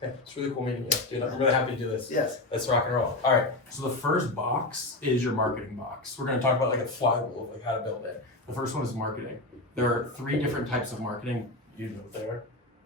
Okay, it's really cool meeting you, dude. I'm really happy to do this. Yes. Let's rock and roll. All right. So the first box is your marketing box. We're going to talk about like a flywheel of like how to build it. The first one is marketing. There are 3 different types of marketing. You know there.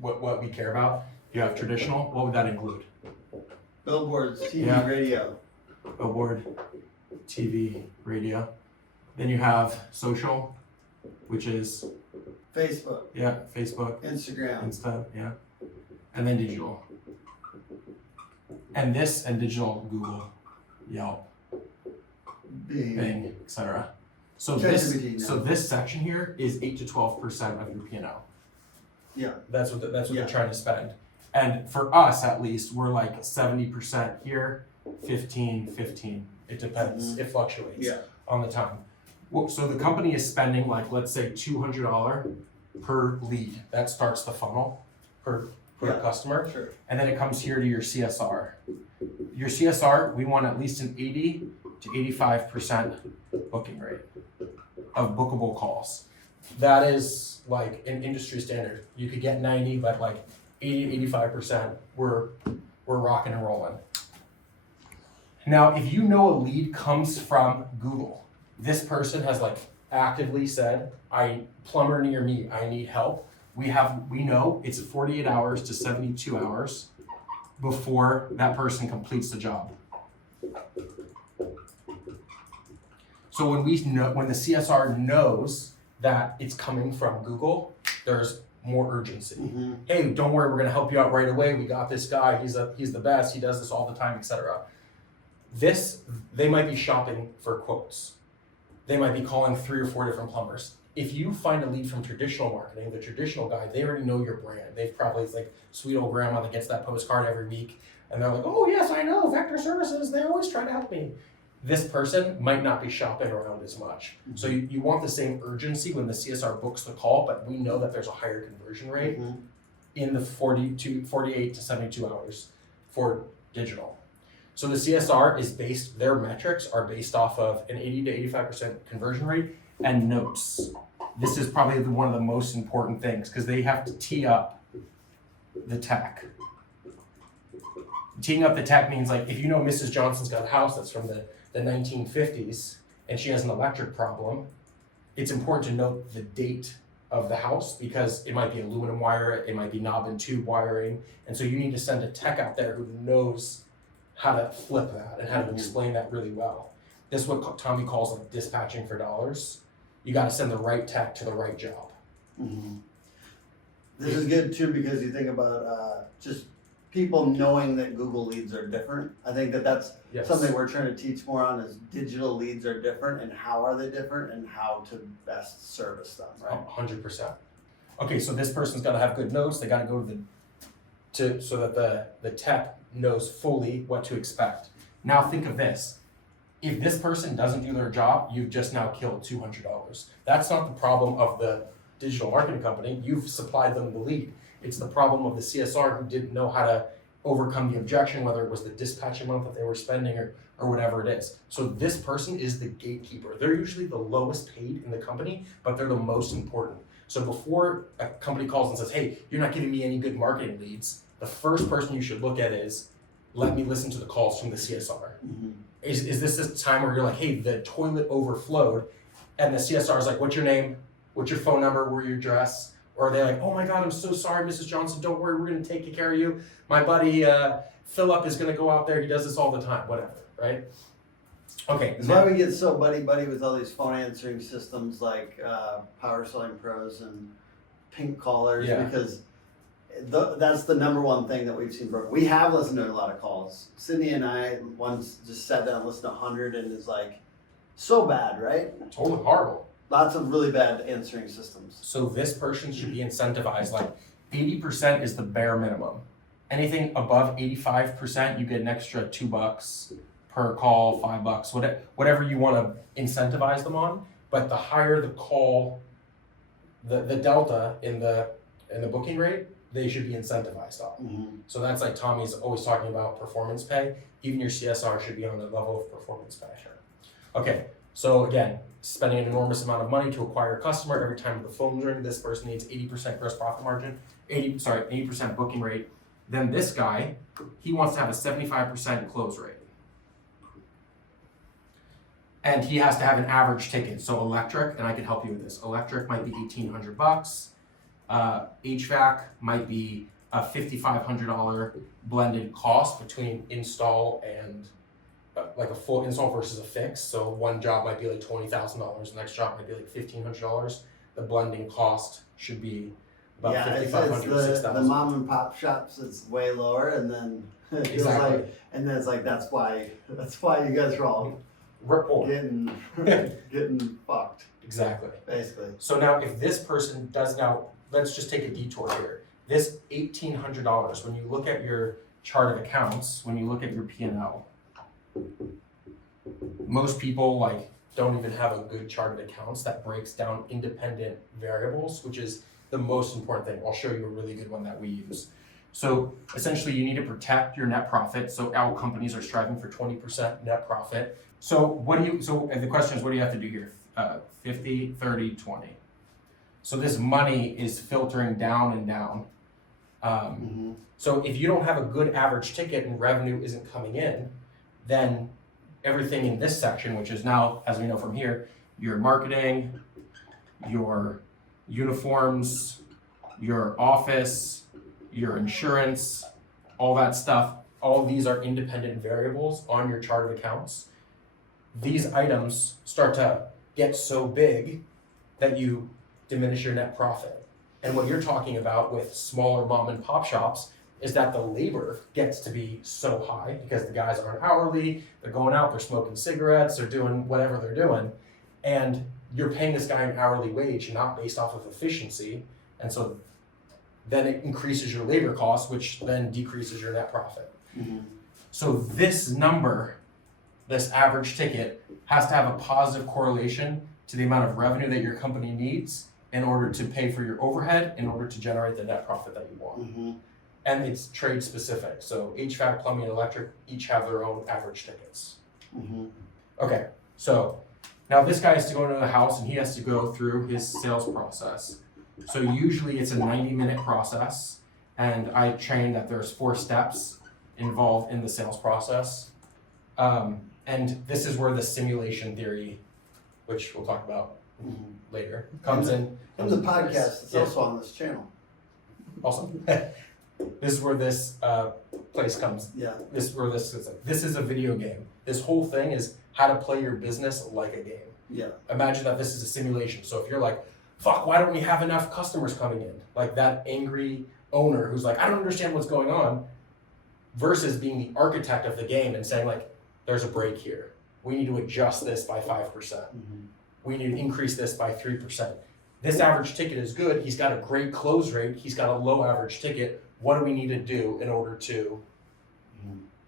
What we care about. You have traditional. What would that include? Billboards, TV, radio. Billboard, TV, radio. Then you have social, which is Facebook. Yeah, Facebook. Instagram. Insta, yeah. And then digital. And this and digital, Google, Yelp, Bing, etc. So this section here is 8 to 12% of your P&L. Yeah. That's what they're trying to spend. And for us, at least, we're like 70% here, 15. It depends. Mm-hmm. It fluctuates Yeah. on the time. So the company is spending like, let's say $200 per lead. That starts the funnel per customer. Sure. And then it comes here to your CSR. Your CSR, we want at least an 80 to 85% booking rate of bookable calls. That is like an industry standard. You could get 90, but like 80 to 85%, we're rocking and rolling. Now, if you know a lead comes from Google, this person has like actively said, plumber near me, I need help. We know it's 48 hours to 72 hours before that person completes the job. So when the CSR knows that it's coming from Google, there's more urgency. Mm-hmm. Hey, don't worry, we're gonna help you out right away. We got this guy, he's the best, he does this all the time, etc. They might be shopping for quotes. They might be calling 3 or 4 different plumbers. If you find a lead from traditional marketing, the traditional guy, they already know your brand. They've probably, it's like sweet old grandma that gets that postcard every week. And they're like, oh yes, I know, Vector Services, they always try to help me. This person might not be shopping around as much. Mm-hmm. So you want the same urgency when the CSR books the call, but we know that there's a higher conversion rate in the 48 to 72 hours for digital. So the CSR their metrics are based off of an 80 to 85% conversion rate and notes. This is probably one of the most important things because they have to tee up the tech. Teeing up the tech means like if you know Mrs. Johnson's got a house that's from the 1950s and she has an electric problem, it's important to note the date of the house because it might be aluminum wire, it might be knob and tube wiring, and so you need to send a tech out there who knows how to flip that and how to explain that really well. This is what Tommy calls like dispatching for dollars. You got to send the right tech to the right job. Mm-hmm. This is good too because you think about just people knowing that Google leads are different. I think that's something we're trying to teach more on is digital leads are different and how are they different and how to best service them, right? 100%. Okay, so this person's got to have good notes. They got to go so that the tech knows fully what to expect. Now think of this. If this person doesn't do their job, you've just now killed $200. That's not the problem of the digital marketing company. You've supplied them the lead. It's the problem of the CSR who didn't know how to overcome the objection, whether it was the dispatch amount that they were spending or whatever it is. So this person is the gatekeeper. They're usually the lowest paid in the company, but they're the most important. So before a company calls and says, hey, you're not giving me any good marketing leads, the first person you should look at is, let me listen to the calls from the CSR. Mm-hmm. Is this a time where you're like, hey, the toilet overflowed, and the CSR is like, what's your name? What's your phone number? Where your address? Or are they like, oh my God, I'm so sorry, Mrs. Johnson, don't worry, we're gonna take care of you. My buddy Philip is gonna go out there, he does this all the time, whatever, right? Okay. That's why we get so buddy-buddy with all these phone answering systems like Power Selling Pros and Pink Callers because that's the number one thing that we've seen broken. We have listened to a lot of calls. Sydney and I once just sat down and listened to 100 and is like, so bad, right? Totally horrible. Lots of really bad answering systems. So this person should be incentivized, like 80% is the bare minimum. Anything above 85%, you get an extra $2 per call, $5, whatever you want to incentivize them on. But the higher the call, the delta in the booking rate, they should be incentivized on. Mm-hmm. So that's like Tommy's always talking about performance pay. Even your CSR should be on the level of performance pay. Sure. Okay, so again, spending an enormous amount of money to acquire a customer every time the phone's ring. This person needs 80% gross profit margin, 80% booking rate, Then this guy, he wants to have a 75% close rate. And he has to have an average ticket. So electric, and I can help you with this. Electric might be $1,800. HVAC might be a $5,500 blended cost between install and like a full install versus a fix. So one job might be like $20,000. The next job might be like $1,500. The blending cost should be about $5,500 to $6,000. The mom and pop shops, it's way lower, and then Exactly. it's like that's why you guys are all Report. getting fucked, Exactly. basically. So now if this person does now, let's just take a detour here. This $1,800, when you look at your chart of accounts, when you look at your P&L, most people like don't even have a good chart of accounts that breaks down independent variables, which is the most important thing. I'll show you a really good one that we use. So essentially you need to protect your net profit. So our companies are striving for 20% net profit. So the question is, what do you have to do here? 50, 30, 20. So this money is filtering down and down. So if you don't have a good average ticket and revenue isn't coming in, then everything in this section, which is now, as we know from here, your marketing, your uniforms, your office, your insurance, all that stuff, all of these are independent variables on your chart of accounts. These items start to get so big that you diminish your net profit. And what you're talking about with smaller mom and pop shops is that the labor gets to be so high because the guys aren't hourly, they're going out, they're smoking cigarettes, they're doing whatever they're doing, and you're paying this guy an hourly wage, not based off of efficiency, and so then it increases your labor costs, which then decreases your net profit. So this number, this average ticket, has to have a positive correlation to the amount of revenue that your company needs in order to pay for your overhead, in order to generate the net profit that you want. And it's trade specific. So HVAC, plumbing, and electric each have their own average tickets. Okay, so now this guy has to go into the house and he has to go through his sales process. So usually it's a 90-minute process, and I train that there's 4 steps involved in the sales process. And this is where the simulation theory, which we'll talk about later, comes in. And the podcast is also on this channel. Awesome. This is where this place comes. Yeah. This is a video game. This whole thing is how to play your business like a game. Yeah. Imagine that this is a simulation. So if you're like, fuck, why don't we have enough customers coming in? Like that angry owner who's like, I don't understand what's going on, versus being the architect of the game and saying like, there's a break here. We need to adjust this by 5%. We need to increase this by 3%. This average ticket is good. He's got a great close rate. He's got a low average ticket. What do we need to do in order to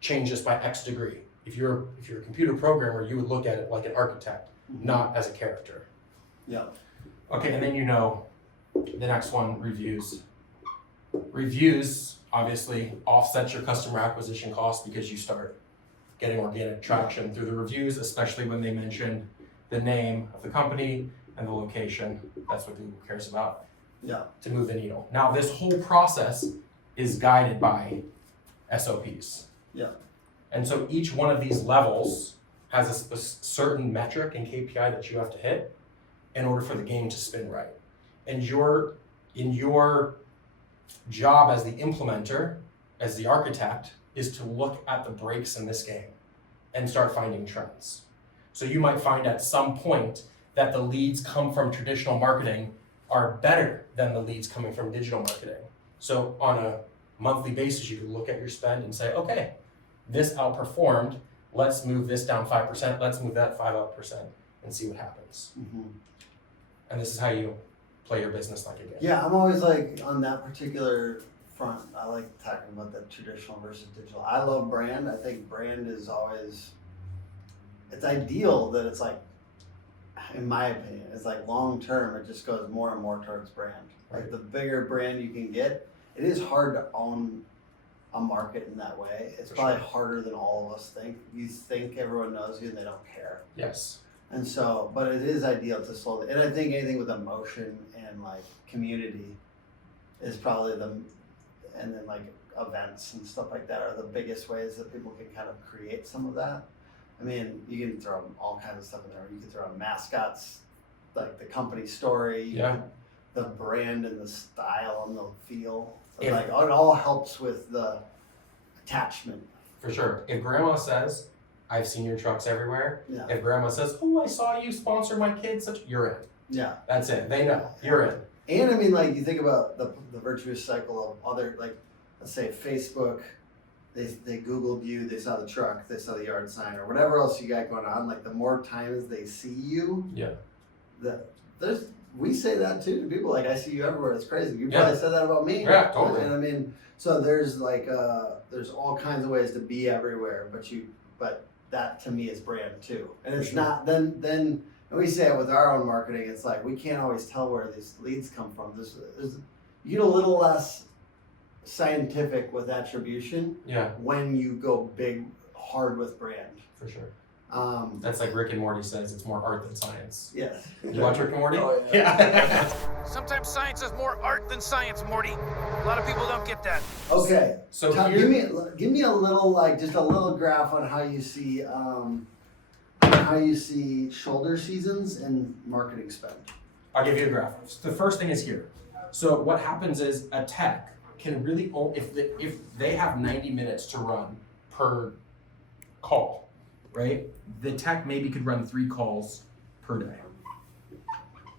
change this by X degree? If you're a computer programmer, you would look at it like an architect, not as a character. Yeah. Okay, and then the next one, reviews. Reviews obviously offsets your customer acquisition cost because you start getting organic traction through the reviews, especially when they mention the name of the company and the location. That's what Google cares about. Yeah. To move the needle. Now, this whole process is guided by SOPs. Yeah. And so each one of these levels has a certain metric and KPI that you have to hit in order for the game to spin right. And in your job as the implementer, as the architect, is to look at the breaks in this game and start finding trends. So you might find at some point that the leads come from traditional marketing are better than the leads coming from digital marketing. So on a monthly basis, you can look at your spend and say, okay, this outperformed, let's move this down 5%, let's move that 5% and see what happens. And this is how you play your business like a game. Yeah, I'm always like on that particular front, I like talking about the traditional versus digital. I love brand. I think brand is always, it's ideal that it's like, in my opinion, it's like long term, it just goes more and more towards brand. Like the bigger brand you can get, it is hard to own a market in that way. It's probably harder than all of us think. You think everyone knows you and they don't care. Yes. And so, but it is ideal to slowly, and I think anything with emotion and like community is probably and then like events and stuff like that are the biggest ways that people can kind of create some of that. I mean, you can throw all kinds of stuff in there. You can throw mascots, like the company story, Yeah. the brand and the style and the feel. If- Like it all helps with the attachment. For sure. If grandma says, I've seen your trucks everywhere. Yeah. If grandma says, oh, I saw you sponsor my kids, you're in. Yeah. That's it. They know. You're in. And I mean, like you think about the virtuous cycle of other, like let's say Facebook, they Googled you, they saw the truck, they saw the yard sign, or whatever else you got going on. Like the more times they see you, Yeah. We say that too to people. Like I see you everywhere. It's crazy. You Yeah. probably said that about me. Yeah, totally. And I mean, so there's like there's all kinds of ways to be everywhere, but that to me is brand too. And it's Sure. not then. And we say it with our own marketing. It's like we can't always tell where these leads come from. You get a little less scientific with attribution Yeah, when you go big hard with brand. for sure. That's like Rick and Morty says, it's more art than science. Yes. You watch Rick and Morty? Oh, Yeah. Sometimes science is more art than science, Morty. A lot of people don't get that. Okay. So Tom, here, give me a little just a little graph on how you see shoulder seasons and marketing spend. I'll give you a graph. The first thing is here. So what happens is a tech can really, if they have 90 minutes to run per call, right? The tech maybe could run 3 calls per day.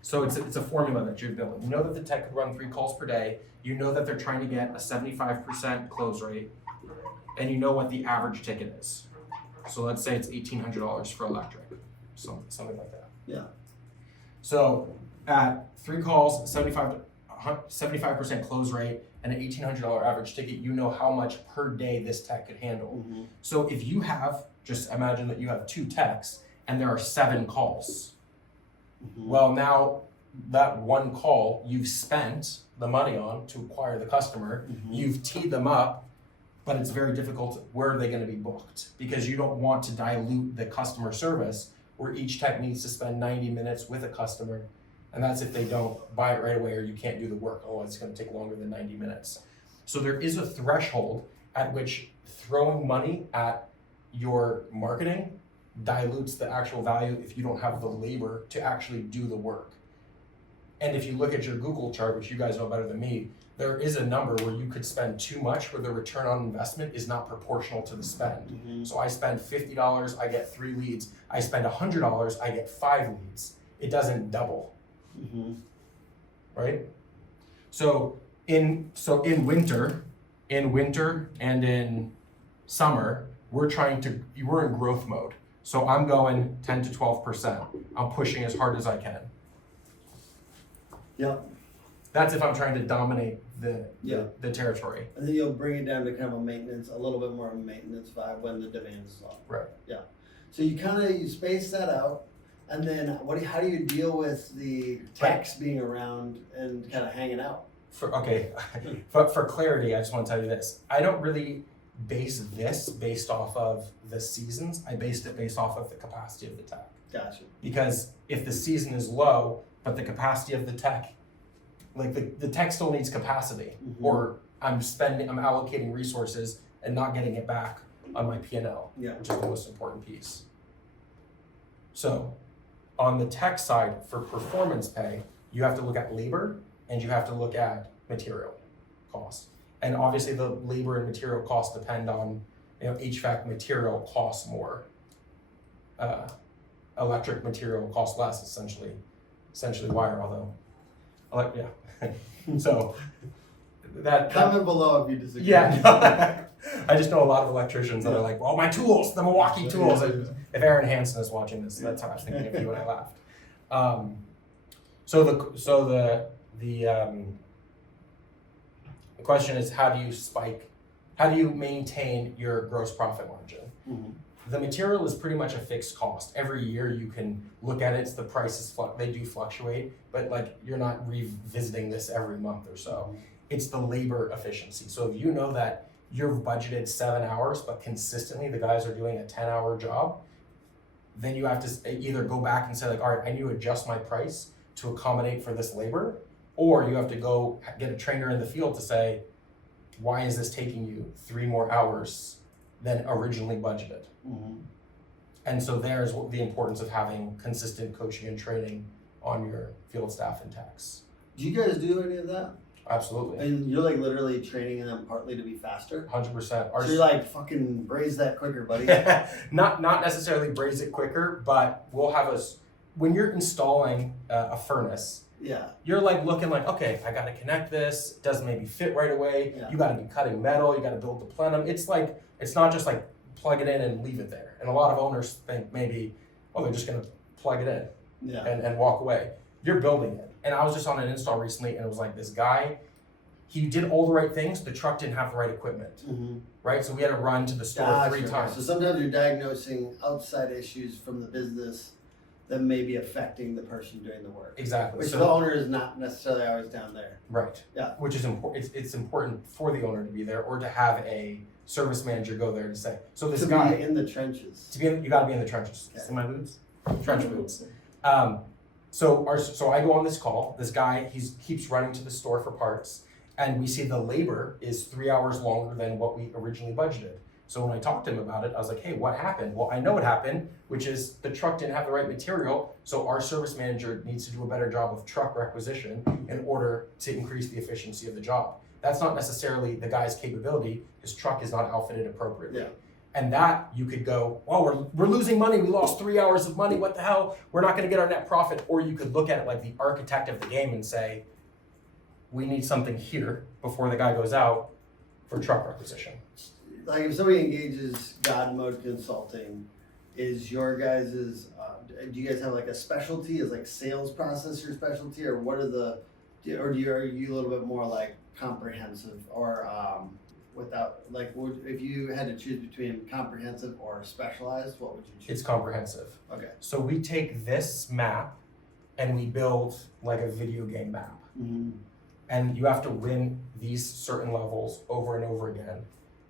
So it's a formula that you're building. You know that the tech could run 3 calls per day. You know that they're trying to get a 75% close rate, and you know what the average ticket is. So let's say it's $1,800 for electric, something like that. Yeah. So at 3 calls, 75% close rate, and an $1,800 average ticket, you know how much per day this tech could handle. Mm-hmm. So if you have, just imagine that you have 2 techs and there are 7 calls. Mm-hmm. Well, now that 1 call you've spent the money on to acquire the customer, Mhm. you've teed them up, but it's very difficult. Where are they going to be booked? Because you don't want to dilute the customer service where each tech needs to spend 90 minutes with a customer. And that's if they don't buy it right away or you can't do the work. Oh, it's going to take longer than 90 minutes. So there is a threshold at which throwing money at your marketing dilutes the actual value if you don't have the labor to actually do the work. And if you look at your Google chart, which you guys know better than me, there is a number where you could spend too much where the return on investment is not proportional to the spend. Mm-hmm. So I spend $50, I get 3 leads. I spend $100, I get 5 leads. It doesn't double, Mm-hmm. right? So in winter and in summer, we're in growth mode. So I'm going 10 to 12%. I'm pushing as hard as I can. Yep. That's if I'm trying to dominate the territory. And then you'll bring it down to kind of a little bit more of a maintenance vibe when the demand is low. Right. Yeah. So you space that out, and then how do you deal with the techs being around and kind of hanging out? For clarity, I just want to tell you this. I don't really base this based off of the seasons. I based it based off of the capacity of the tech. Gotcha. Because if the season is low, but the capacity of the tech, like the tech still needs capacity, Mm-hmm. or I'm allocating resources and not getting it back on my P&L, Yeah. which is the most important piece. So on the tech side for performance pay, you have to look at labor and you have to look at material costs. And obviously the labor and material costs depend on, HVAC material costs more. Electric material costs less, essentially wire, although, yeah. So that Comment below if you disagree. yeah, no, I just know a lot of electricians that are like, well, my tools, the Milwaukee tools. If Aaron Hansen is watching this, that's how I was thinking of you when I laughed. So the question is, how do you maintain your gross profit margin? Mm-hmm. The material is pretty much a fixed cost. Every year you can look at it, the prices they do fluctuate, but like you're not revisiting this every month or so. It's the labor efficiency. So if you know that you've budgeted 7 hours, but consistently the guys are doing a 10-hour job, then you have to either go back and say like, all right, I need to adjust my price to accommodate for this labor, or you have to go get a trainer in the field to say, why is this taking you 3 more hours than originally budgeted? Mhm. And so there's the importance of having consistent coaching and training on your field staff and techs. Do you guys do any of that? Absolutely. And you're like literally training them partly to be faster? 100%. So you're like, fucking braise that quicker, buddy. not necessarily braise it quicker, but we'll have when you're installing a furnace, Yeah. you're like looking like, okay, I got to connect this. It doesn't maybe fit right away. Yeah. You got to be cutting metal. You got to build the plenum. It's like, it's not just like plug it in and leave it there. And a lot of owners think maybe, oh, they're just going to plug it in Yeah. and walk away. You're building it. And I was just on an install recently, and it was like this guy, he did all the right things. The truck didn't have the right equipment, Mm-hmm. right? So we had to run to the store 3 times. So sometimes you're diagnosing outside issues from the business that may be affecting the person doing the work. Exactly. Which So the owner is not necessarily always down there. right. Yeah. Which is important. It's important for the owner to be there, or to have a service manager go there to say. So this To guy be in the trenches. you got to be in the trenches. Okay. See my boots? Trench boots. So I go on this call. This guy keeps running to the store for parts, and we see the labor is 3 hours longer than what we originally budgeted. So when I talked to him about it, I was like, hey, what happened? Well, I know what happened, which is the truck didn't have the right material, so our service manager needs to do a better job of truck requisition in order to increase the efficiency of the job. That's not necessarily the guy's capability. His truck is not outfitted appropriately. Yeah. And that you could go, well, we're losing money. We lost 3 hours of money. What the hell? We're not going to get our net profit. Or you could look at it like the architect of the game and say, we need something here before the guy goes out for truck requisition. Like if somebody engages GodMode Consulting, is your guys's, do you guys have like a specialty? Is like sales process your specialty, or what are are you a little bit more like comprehensive, or without, like, if you had to choose between comprehensive or specialized, what would you choose? It's comprehensive. Okay. So we take this map and we build like a video game map. Mm-hmm. And you have to win these certain levels over and over again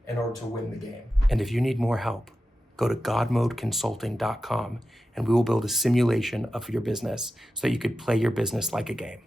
in order to win the game. And if you need more help, go to godmodeconsulting.com and we will build a simulation of your business so that you could play your business like a game.